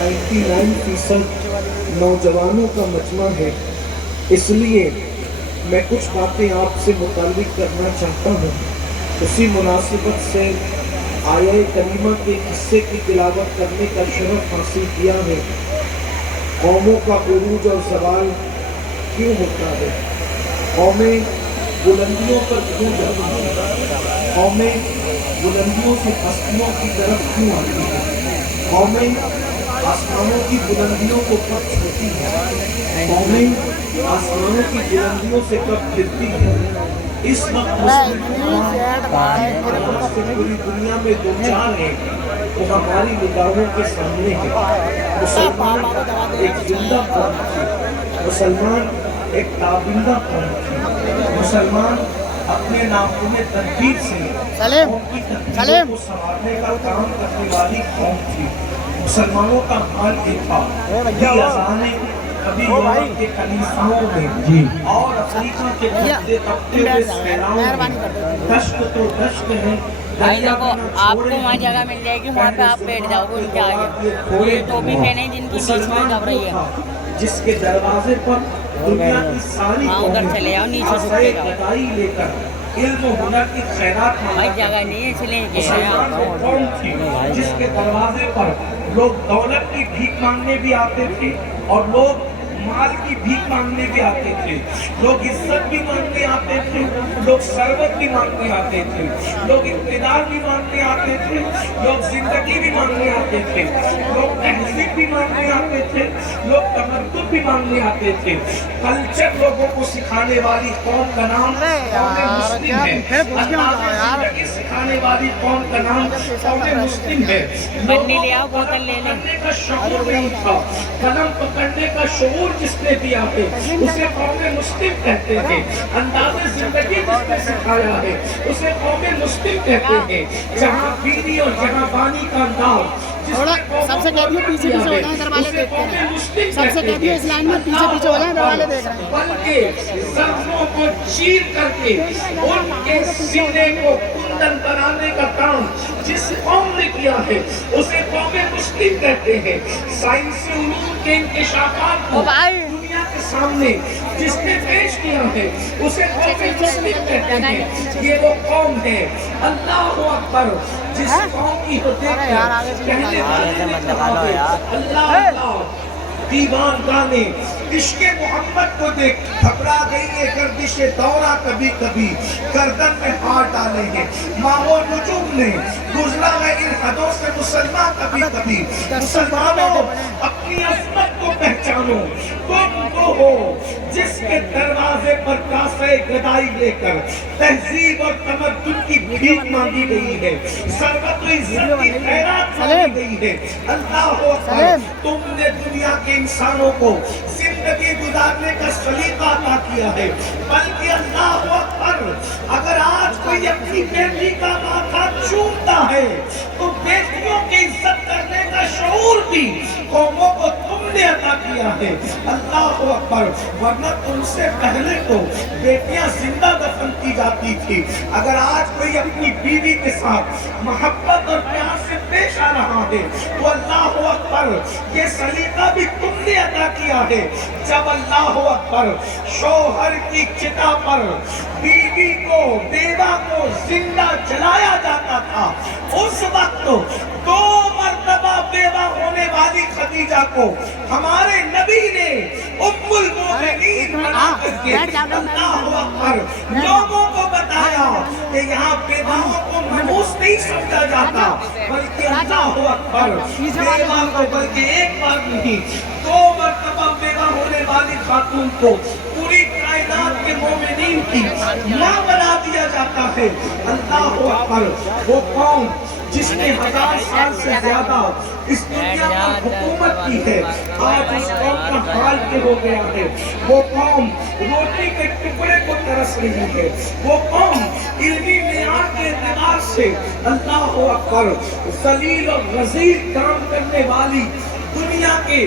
99% نوجوانوں کا مجمع ہے، اس لیے میں کچھ باتیں آپ سے متعلق کرنا چاہتا ہوں۔ اسی مناسبت سے آیہ کریمہ کے قصے کی تلاوت کرنے کا شرف حاصل کیا ہے۔ قوموں کا عروج اور زوال کیوں ہوتا ہے؟ قومیں بلندیوں پر کیوں جاتی ہیں؟ قومیں بلندیوں سے پستیوں کی طرف کیوں آتی ہیں؟ قومیں آسمانوں کی بلندیوں کو کب چھوتی ہیں؟ قومیں آسمانوں کی بلندیوں سے کب گرتی ہیں؟ اس وقت پوری دنیا میں دو چار ہیں وہ ہماری نگاہوں کے سامنے ہیں۔ مسلمان ایک زندہ قوم تھی، مسلمان ایک تابندہ قوم تھی، مسلمان اپنے ناخن تدبیر سے قوم کی تدبیروں کو سنوارنے کا کام کرنے والی قوم تھی۔ مسلمانوں کا حال یہ تھا، کبھی اذانیں، کبھی یورپ کے کلیساؤں میں اور افریقہ کے پھٹتے تپتے ہوئے صحراؤں میں دشت تو دشت ہے۔ بھائی دیکھو آپ کو وہاں جگہ مل جائے گی، وہاں پہ آپ بیٹھ جاؤ گے ان کے آگے۔ یہ ٹوپی پہنے جن کی بیچ میں دب رہی ہے، جس کے دروازے پر دنیا کی ساری ادھر چلے جاؤ، نیچے جھک جاؤ قومیں لے کر علم و ہنر کی خیرات بھائی، جگہ نہیں ہے اس لیے کہ مسلمان وہ قوم تھی جس کے دروازے پر لوگ دولت کی بھیک مانگنے بھی آتے تھے اور لوگ مال کی بھیک مانگنے بھی آتے تھے، لوگ عزت بھی مانگنے آتے تھے، لوگ ثروت بھی مانگنے آتے تھے، لوگ اقتدار بھی مانگنے آتے تھے، لوگ زندگی بھی مانگنے آتے تھے، لوگ تہذیب بھی مانگنے آتے تھے، لوگ تمدن بھی مانگنے آتے تھے۔ کلچر لوگوں کو سکھانے والی قوم کا نام قوم مسلم ہے۔ زندگی سکھانے والی قوم کا نام قوم مسلم ہے۔ بنی لے آؤ، بوتل لے لیں۔ پکڑنے کا شعور نہیں تھا، قلم پکڑنے کا شعور جس نے دیا ہے اسے قوم مسلم کہتے ہیں۔ انداز زندگی جس نے سکھایا ہے اسے قوم مسلم کہتے ہیں۔ جہاں بینی اور جہاں بانی کا انداز سب سے کہہ دیے پیچھے پیچھے ہو جائیں، دروازے دیکھتے ہیں۔ سب سے کہہ دیے اس لائن میں پیچھے پیچھے ہو جائیں، دروازے دیکھ رہے ہیں۔ بلکہ ضربوں کو چیر کر کے ان کے سینے کو کندن بنانے کا کام جس قوم نے کیا ہے اسے قوم مسلم کہتے ہیں۔ سائنسی علوم کے انکشافات کو دنیا کے سامنے جس نے پیش کیا ہے اسے قوم مسلم کہتے ہیں۔ یہ وہ قوم ہے، اللہ اکبر، جس قوم کی ہو دیکھ کر کہنے والے نے کہا ہے اللہ اللہ، دیوان گانے عشق محمد کو دیکھ گھبرا گئی ہے گردش دورہ، کبھی کبھی گردن میں ہاتھ ڈالے ہیں ماہ و نجوم نے، گزرا ہے ان حدوں سے مسلمان کبھی کبھی۔ مسلمانوں اپنی عظمت کو پہچانو، تم وہ ہو جس کے دروازے پر کاسے گدائی لے کر تہذیب اور تمدن کی بھیک مانگی گئی ہے، ثروت و عزت کی خیرات مانگی گئی ہے۔ اللہ اکبر، تم نے دنیا کے انسانوں کو زندگی گزارنے کا سلیقہ عطا کیا ہے، بلکہ اللہ اکبر، اگر آج کوئی اپنی بیٹی کا ماتھا چومتا ہے تو بیٹیوں کی عزت کرنے کا شعور بھی قوموں کو تم نے عطا کیا ہے۔ اللہ اکبر، ورنہ تم سے پہلے تو بیٹیاں زندہ دفن کی جاتی تھی۔ اگر آج کوئی اپنی بیوی کے ساتھ محبت اور پیار سے پیش آ رہا ہے تو اللہ اکبر، یہ سلیقہ بھی تم نے عطا کیا ہے۔ جب اللہ اکبر شوہر کی چتا پر بیوی کو، بیوہ کو زندہ جلایا جاتا تھا، اس وقت 2 مرتبہ بیوہ ہونے والی خدیجہ کو ہمارے نبی نے ام المومنین بنا کر کے اللہ اکبر لوگوں کو بتایا کہ یہاں بیواؤں کو ناموس نہیں سمجھا جاتا، بلکہ اللہ اکبر بیوہ کو بلکہ ایک بار نہیں 2 مرتبہ بیوہ ہونے والی خاتون کو پوری کائنات کے مومنین کی ماں بنا دیا جاتا ہے۔ اللہ اکبر، وہ قوم جس نے 1000 سال سے زیادہ اس دنیا پر حکومت کی ہے، آج اس قوم کا حال کیا ہو گیا ہے۔ وہ قوم روٹی کے ٹکڑے کو ترس رہی ہے، وہ قوم علمی معیار کے اعتبار سے اللہ اکبر ذلیل اور غزیر کام کرنے والی دنیا کے